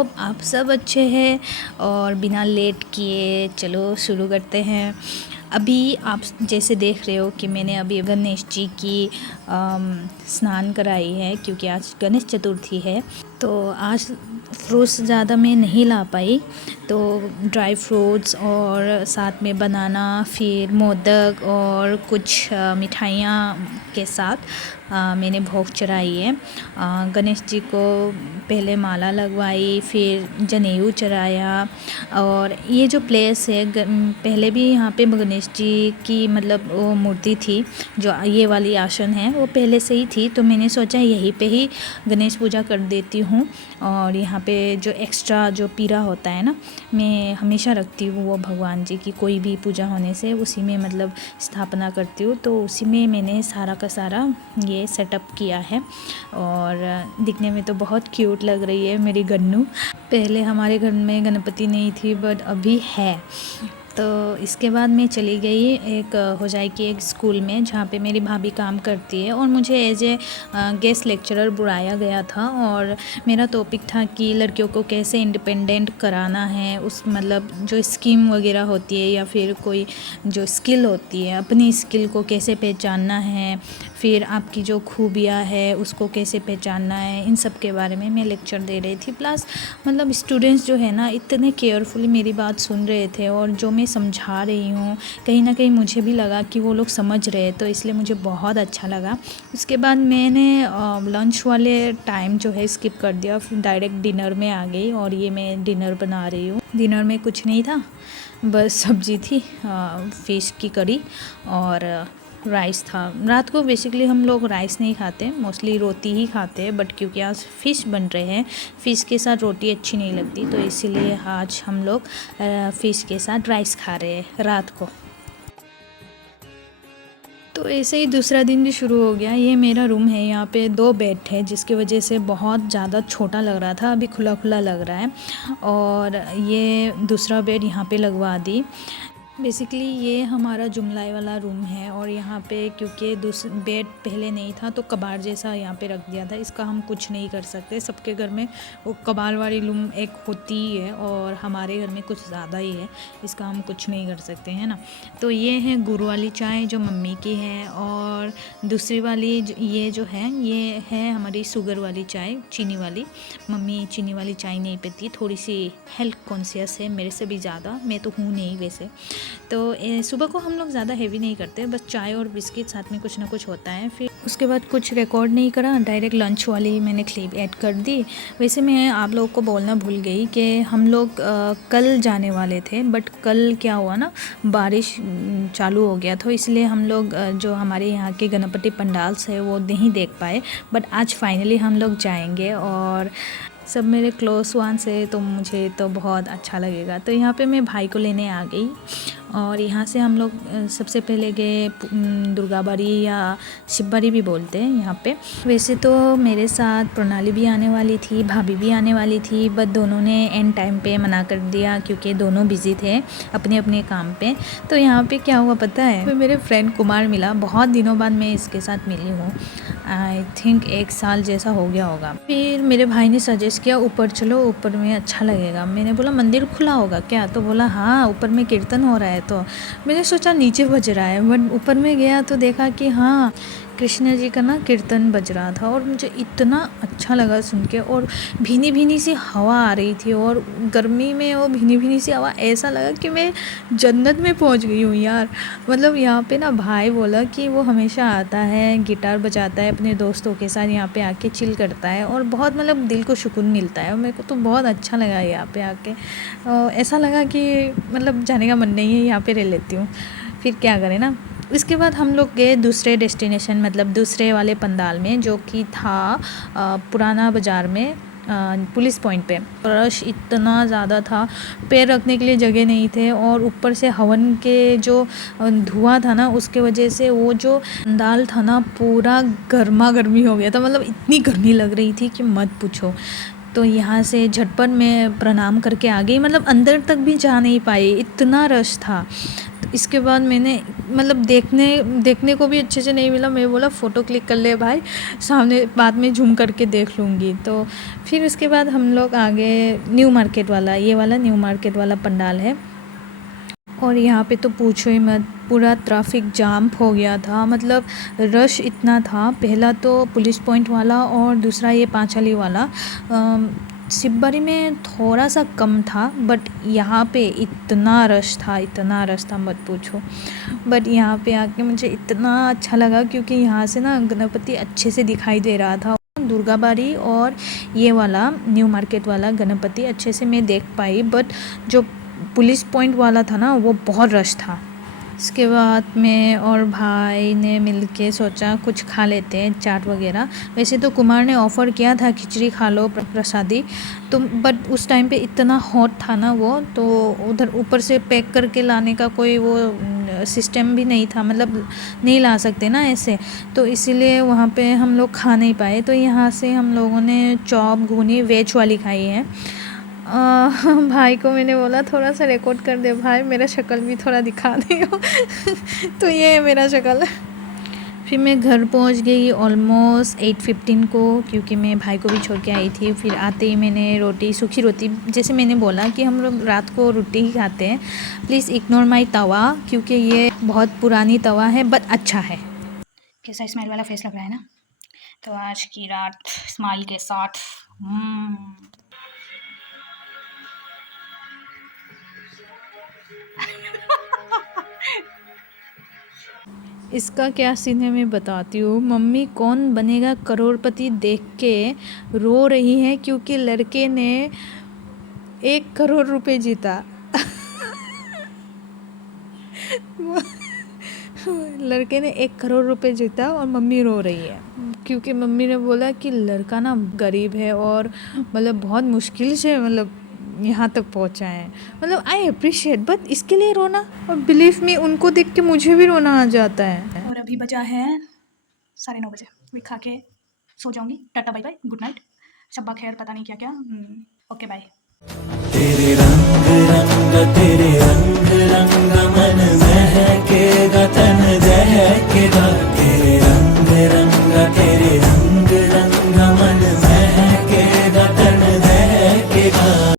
Hope आप सब अच्छे हैं और बिना लेट किए चलो शुरू करते हैं। अभी आप जैसे देख रहे हो कि मैंने अभी गणेश जी की स्नान कराई है क्योंकि आज गणेश चतुर्थी है। तो आज फ्रूट्स ज़्यादा मैं नहीं ला पाई, तो ड्राई फ्रूट्स और साथ में बनाना, फिर मोदक और कुछ मिठाइयाँ के साथ मैंने भोग चढ़ाई है। गणेश जी को पहले माला लगवाई, फिर जनेऊ चढ़ाया। और ये जो प्लेस है, पहले भी यहाँ पे गणेश जी की मतलब वो मूर्ति थी, जो ये वाली आसन है वो पहले से ही थी, तो मैंने सोचा यहीं पे ही गणेश पूजा कर देती हूँ। और यहाँ पे जो एक्स्ट्रा जो पीरा होता है ना, मैं हमेशा रखती हूँ वो भगवान जी की, कोई भी पूजा होने से उसी में मतलब स्थापना करती हूँ, तो उसी में मैंने सारा का सारा ये सेटअप किया है। और दिखने में तो बहुत क्यूट लग रही है मेरी गन्नू। पहले हमारे घर में गणपति नहीं थी बट अभी है। तो इसके बाद मैं चली गई एक होजाई की एक स्कूल में जहाँ पे मेरी भाभी काम करती है, और मुझे एज ए गेस्ट लेक्चरर बुलाया गया था। और मेरा टॉपिक था कि लड़कियों को कैसे इंडिपेंडेंट कराना है, उस मतलब जो स्कीम वगैरह होती है या फिर कोई जो स्किल होती है, अपनी स्किल को कैसे पहचानना है, फिर आपकी जो खूबियाँ है उसको कैसे पहचानना है, इन सब के बारे में मैं लेक्चर दे रही थी। प्लस मतलब स्टूडेंट्स जो है ना इतने केयरफुली मेरी बात सुन रहे थे, और जो मैं समझा रही हूँ कहीं ना कहीं मुझे भी लगा कि वो लोग समझ रहे, तो इसलिए मुझे बहुत अच्छा लगा। उसके बाद मैंने लंच वाले टाइम जो है स्किप कर दिया, फिर डायरेक्ट डिनर में आ गई। और ये मैं डिनर बना रही हूँ। डिनर में कुछ नहीं था, बस सब्जी थी, फ़िश की करी और राइस था। रात को बेसिकली हम लोग राइस नहीं खाते, मोस्टली रोटी ही खाते हैं, बट क्योंकि आज फ़िश बन रहे हैं, फ़िश के साथ रोटी अच्छी नहीं लगती, तो इसीलिए आज हम लोग फ़िश के साथ राइस खा रहे हैं रात को। तो ऐसे ही दूसरा दिन भी शुरू हो गया। ये मेरा रूम है, यहाँ पे 2 बेड है जिसकी वजह से बहुत ज़्यादा छोटा लग रहा था, अभी खुला खुला लग रहा है। और ये दूसरा बेड यहाँ पे लगवा दी। बेसिकली ये हमारा जुमलाई वाला रूम है, और यहाँ पे क्योंकि बेड पहले नहीं था तो कबाड़ जैसा यहाँ पे रख दिया था। इसका हम कुछ नहीं कर सकते, सबके घर में वो कबाड़ वाली रूम एक होती ही है, और हमारे घर में कुछ ज़्यादा ही है, इसका हम कुछ नहीं कर सकते हैं ना। तो ये है गुड़ वाली चाय जो मम्मी की है, और दूसरी वाली ये जो है ये है हमारी शुगर वाली चाय, चीनी वाली। मम्मी चीनी वाली चाय नहीं पीती, थोड़ी सी हेल्थ कॉन्शियस है मेरे से भी ज़्यादा, मैं तो हूँ नहीं वैसे। तो सुबह को हम लोग ज़्यादा हेवी नहीं करते, बस चाय और बिस्किट साथ में कुछ ना कुछ होता है। फिर उसके बाद कुछ रिकॉर्ड नहीं करा, डायरेक्ट लंच वाली मैंने क्लिप ऐड कर दी। वैसे मैं आप लोगों को बोलना भूल गई कि हम लोग कल जाने वाले थे, बट कल क्या हुआ ना, बारिश चालू हो गया, तो इसलिए हम लोग जो हमारे यहाँ के गणपति पंडाल्स है वो नहीं देख पाए। बट आज फाइनली हम लोग जाएंगे, और सब मेरे क्लोज वंस है, तो मुझे तो बहुत अच्छा लगेगा। तो यहाँ पे मैं भाई को लेने आ गई, और यहाँ से हम लोग सबसे पहले गए दुर्गाबाड़ी या शिवबाड़ी भी बोलते हैं यहाँ पे। वैसे तो मेरे साथ प्रणाली भी आने वाली थी, भाभी भी आने वाली थी, बट दोनों ने एंड टाइम पे मना कर दिया क्योंकि दोनों बिजी थे अपने अपने काम पे। तो यहाँ पे क्या हुआ पता है, तो मेरे फ्रेंड कुमार मिला, बहुत दिनों बाद मैं इसके साथ मिली हूँ, आई थिंक 1 साल जैसा हो गया होगा। फिर मेरे भाई ने सजेस्ट किया ऊपर चलो, ऊपर में अच्छा लगेगा। मैंने बोला मंदिर खुला होगा क्या, तो बोला हाँ ऊपर में कीर्तन हो रहा है। तो मैंने सोचा नीचे बज रहा है, बट ऊपर में गया तो देखा कि हाँ कृष्ण जी का ना कीर्तन बज रहा था, और मुझे इतना अच्छा लगा सुन के। और भीनी भीनी सी हवा आ रही थी, और गर्मी में वो भीनी भीनी सी हवा, ऐसा लगा कि मैं जन्नत में पहुंच गई हूँ यार। मतलब यहाँ पे ना भाई बोला कि वो हमेशा आता है, गिटार बजाता है, अपने दोस्तों के साथ यहाँ पे आके चिल करता है, और बहुत मतलब दिल को सुकून मिलता है। और मेरे को तो बहुत अच्छा लगा यहाँ पे आके, ऐसा लगा कि मतलब जाने का मन नहीं है, यहाँ पे रह लेती हूँ, फिर क्या करें ना। इसके बाद हम लोग गए दूसरे डेस्टिनेशन, मतलब दूसरे वाले पंडाल में, जो कि था पुराना बाज़ार में, पुलिस पॉइंट पे। रश इतना ज़्यादा था, पैर रखने के लिए जगह नहीं थे, और ऊपर से हवन के जो धुआं था ना उसके वजह से वो जो पंडाल था ना पूरा गर्मा गर्मी हो गया था। मतलब इतनी गर्मी लग रही थी कि मत पूछो। तो यहाँ से झटपट मैं प्रणाम करके आ गई, मतलब अंदर तक भी जा नहीं पाई, इतना रश था। तो इसके बाद मैंने मतलब देखने को भी अच्छे से नहीं मिला। मैं बोला फ़ोटो क्लिक कर ले भाई, सामने बाद में ज़ूम करके देख लूँगी। तो फिर उसके बाद हम लोग आगे न्यू मार्केट वाला, ये वाला न्यू मार्केट वाला पंडाल है। और यहाँ पे तो पूछो ही मत, पूरा ट्रैफिक जाम हो गया था। मतलब रश इतना था, पहला तो पुलिस पॉइंट वाला और दूसरा ये पांचली वाला। शिवबारी में थोड़ा सा कम था, बट यहाँ पे इतना रश था मत पूछो। बट यहाँ पे आके मुझे इतना अच्छा लगा, क्योंकि यहाँ से ना गणपति अच्छे से दिखाई दे रहा था। दुर्गा बारी और ये वाला न्यू मार्केट वाला गणपति अच्छे से मैं देख पाई, बट जो पुलिस पॉइंट वाला था ना वो बहुत रश था। इसके बाद मैं और भाई ने मिलके सोचा कुछ खा लेते हैं, चाट वगैरह। वैसे तो कुमार ने ऑफ़र किया था खिचड़ी खा लो प्रसादी, तो बट उस टाइम पे इतना हॉट था ना वो, तो उधर ऊपर से पैक करके लाने का कोई वो सिस्टम भी नहीं था, मतलब नहीं ला सकते ना ऐसे, तो इसीलिए वहाँ पे हम लोग खा नहीं पाए। तो यहाँ से हम लोगों ने चॉप घुनी वेज वाली खाई है। भाई को मैंने बोला थोड़ा सा रिकॉर्ड कर दे भाई, मेरा शक्ल भी थोड़ा दिखा दियो। तो ये है मेरा शक्ल। फिर मैं घर पहुंच गई ऑलमोस्ट 8:15 को, क्योंकि मैं भाई को भी छोड़ के आई थी। फिर आते ही मैंने रोटी, सूखी रोटी, जैसे मैंने बोला कि हम लोग रात को रोटी ही खाते हैं, प्लीज़ इग्नोर माई तवा, क्योंकि ये बहुत पुरानी तवा है बट अच्छा है। कैसा स्माइल वाला फेस लग रहा है ना। तो आज की रात स्माइल के साथ। इसका क्या सीन है मैं बताती हूँ। मम्मी कौन बनेगा करोड़पति देख के रो रही है, क्योंकि लड़के ने 1 करोड़ रुपए जीता। लड़के ने 1 करोड़ रुपए जीता और मम्मी रो रही है, क्योंकि मम्मी ने बोला कि लड़का ना गरीब है और मतलब बहुत मुश्किल से मतलब यहाँ तक पहुँचा है। मतलब आई अप्रिशिएट, बट इसके लिए रोना, और बिलीव मी उनको देख के मुझे भी रोना आ जाता है। और अभी बजा है 9:30 बजे, मैं खा के सो जाऊंगी। Tata bye bye, good night, शब्बा खैर, पता नहीं क्या क्या। Okay bye. तेरे रंग रंग तेरे रंग